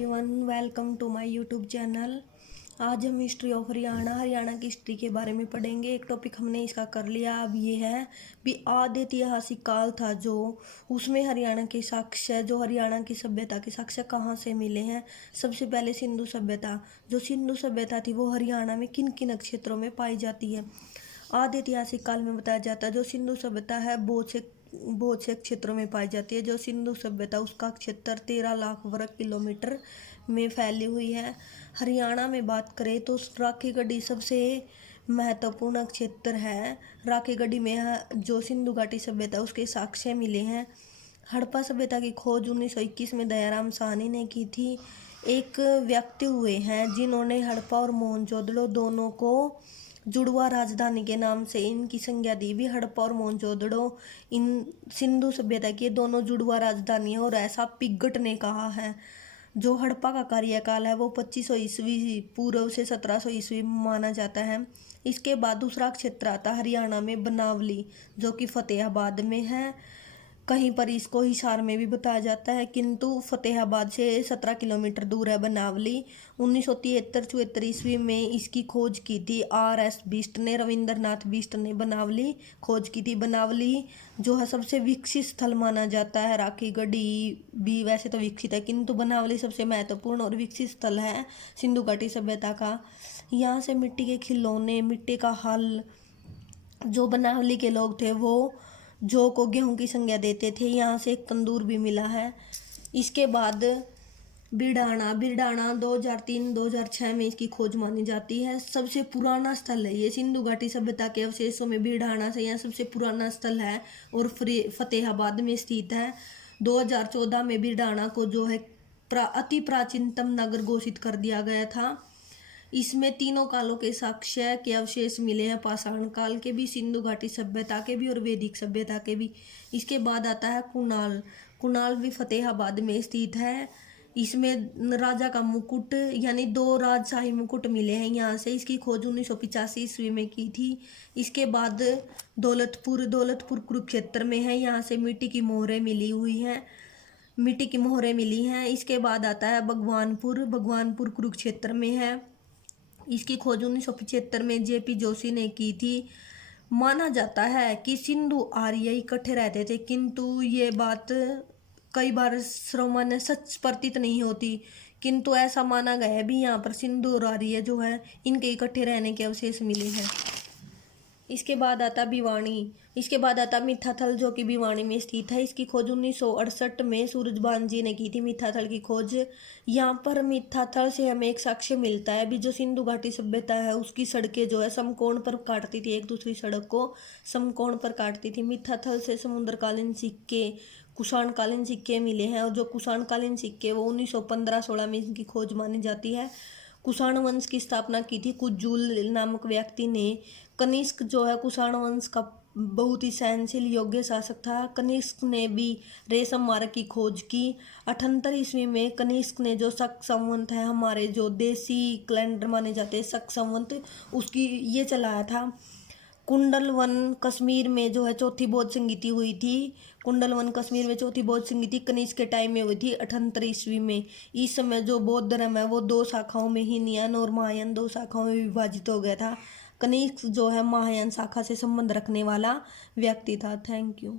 Everyone, welcome to my YouTube channel. आज हम history of Haryana की हिस्ट्री के बारे में पढ़ेंगे। एक टॉपिक हमने इसका कर लिया। अब ये है भी आदि ऐतिहासिक काल था जो उसमें हरियाणा के साक्ष्य, जो हरियाणा की सभ्यता के साक्ष्य कहाँ से मिले हैं। सबसे पहले सिंधु सभ्यता। जो सिंधु सभ्यता थी वो हरियाणा में किन किन क्षेत्रों में पाई जाती है। आदि ऐतिहासिक काल में बताया जाता है जो सिंधु सभ्यता है बहुत से क्षेत्रों में पाई जाती है। जो सिंधु सभ्यता उसका क्षेत्र 13 लाख वर्ग किलोमीटर में फैली हुई है। हरियाणा में बात करें तो राखी गढ़ी सबसे महत्वपूर्ण क्षेत्र है। राखी गढ़ी में जो सिंधु घाटी सभ्यता उसके साक्ष्य मिले हैं। हड़प्पा सभ्यता की खोज 1921 में दयाराम साहनी ने की थी। एक व्यक्ति हुए हैं जिन्होंने हड़प्पा और मोहनजोदड़ो दोनों को जुड़वा राजधानी के नाम से इनकी संज्ञा दी भी। हड़प्पा और मोहनजोदड़ो इन सिंधु सभ्यता की दोनों जुड़वा राजधानी है और ऐसा पिगट ने कहा है। जो हड़प्पा का कार्यकाल है वो 2500 ईस्वी पूर्व से 1700 ईस्वी माना जाता है। इसके बाद दूसरा क्षेत्र आता हरियाणा में बनावली, जो कि फतेहाबाद में है। कहीं पर इसको हिसार में भी बताया जाता है, किंतु फतेहाबाद से 17 किलोमीटर दूर है बनावली। 1973-74 ईस्वी में इसकी खोज की थी R.S. बिष्ट ने, रविंद्रनाथ बिष्ट ने बनावली खोज की थी। बनावली जो है सबसे विकसित स्थल माना जाता है। राखी गढ़ी भी वैसे तो विकसित है, किंतु बनावली सबसे महत्वपूर्ण और विकसित स्थल है सिंधु घाटी सभ्यता का। यहाँ से मिट्टी के खिलौने, मिट्टी का हल, जो बनावली के लोग थे वो जौ को गेहूं की संज्ञा देते थे। यहाँ से एक तंदूर भी मिला है। इसके बाद बिरडाना 2003-2006 में इसकी खोज मानी जाती है। सबसे पुराना स्थल है ये सिंधु घाटी सभ्यता के अवशेषों में। बिरडाना से यहाँ सबसे पुराना स्थल है और फतेहाबाद में स्थित है। 2014 में बिरडाना को जो है अति प्राचीनतम नगर घोषित कर दिया गया था। इसमें तीनों कालों के साक्ष्य के अवशेष मिले हैं, पाषाण काल के भी, सिंधु घाटी सभ्यता के भी और वैदिक सभ्यता के भी। इसके बाद आता है कुणाल भी फतेहाबाद में स्थित है। इसमें राजा का मुकुट यानी 2 राजशाही मुकुट मिले हैं यहाँ से। इसकी खोज 1985 ईस्वी में की थी। इसके बाद दौलतपुर कुरुक्षेत्र में है। यहाँ से मिट्टी की मोहरें मिली हैं। इसके बाद आता है भगवानपुर कुरुक्षेत्र में है। इसकी खोज 1975 में JP जोशी ने की थी। माना जाता है कि सिंधु आर्य इकट्ठे रहते थे, किंतु ये बात कई बार सामान्य सच प्रतीत नहीं होती, किंतु ऐसा माना गया है भी यहाँ पर सिंधु और आर्य जो है इनके इकट्ठे रहने के अवशेष मिले हैं। इसके बाद आता भिवानी। इसके बाद आता मिठाथल, जो कि भिवानी में स्थित है। इसकी खोज 1968 में सूरजबान जी ने की थी मिठाथल की खोज। यहाँ पर मिठाथल से हमें एक साक्ष्य मिलता है भी। जो सिंधु घाटी सभ्यता है उसकी सड़कें जो है समकोण पर काटती थी, एक दूसरी सड़क को समकोण पर काटती थी। मिठाथल से समुद्रकालीन सिक्के, कुषाणकालीन सिक्के मिले हैं और जो कुषाणकालीन सिक्के वो 1915-16 में इनकी खोज मानी जाती है। कुषाण वंश की स्थापना की थी कुजुल नामक व्यक्ति ने। कनिष्क जो है कुषाण वंश का बहुत ही सहनशील योग्य शासक था। कनिष्क ने भी रेशम मार्ग की खोज की। 78 ईस्वी में कनिष्क ने जो शक संवत है, हमारे जो देसी कैलेंडर माने जाते हैं शक संवत, उसकी ये चलाया था। कुंडलवन कश्मीर में जो है चौथी बौद्ध संगीति हुई थी। कुंडलवन कश्मीर में चौथी बौद्ध संगीति कनिष्क के टाइम में हुई थी 78 ईस्वी में। इस समय जो बौद्ध धर्म है वो 2 शाखाओं में, हीनयान और महायान 2 शाखाओं में विभाजित हो गया था। कनिष्क जो है महायान शाखा से संबंध रखने वाला व्यक्ति था। Thank you.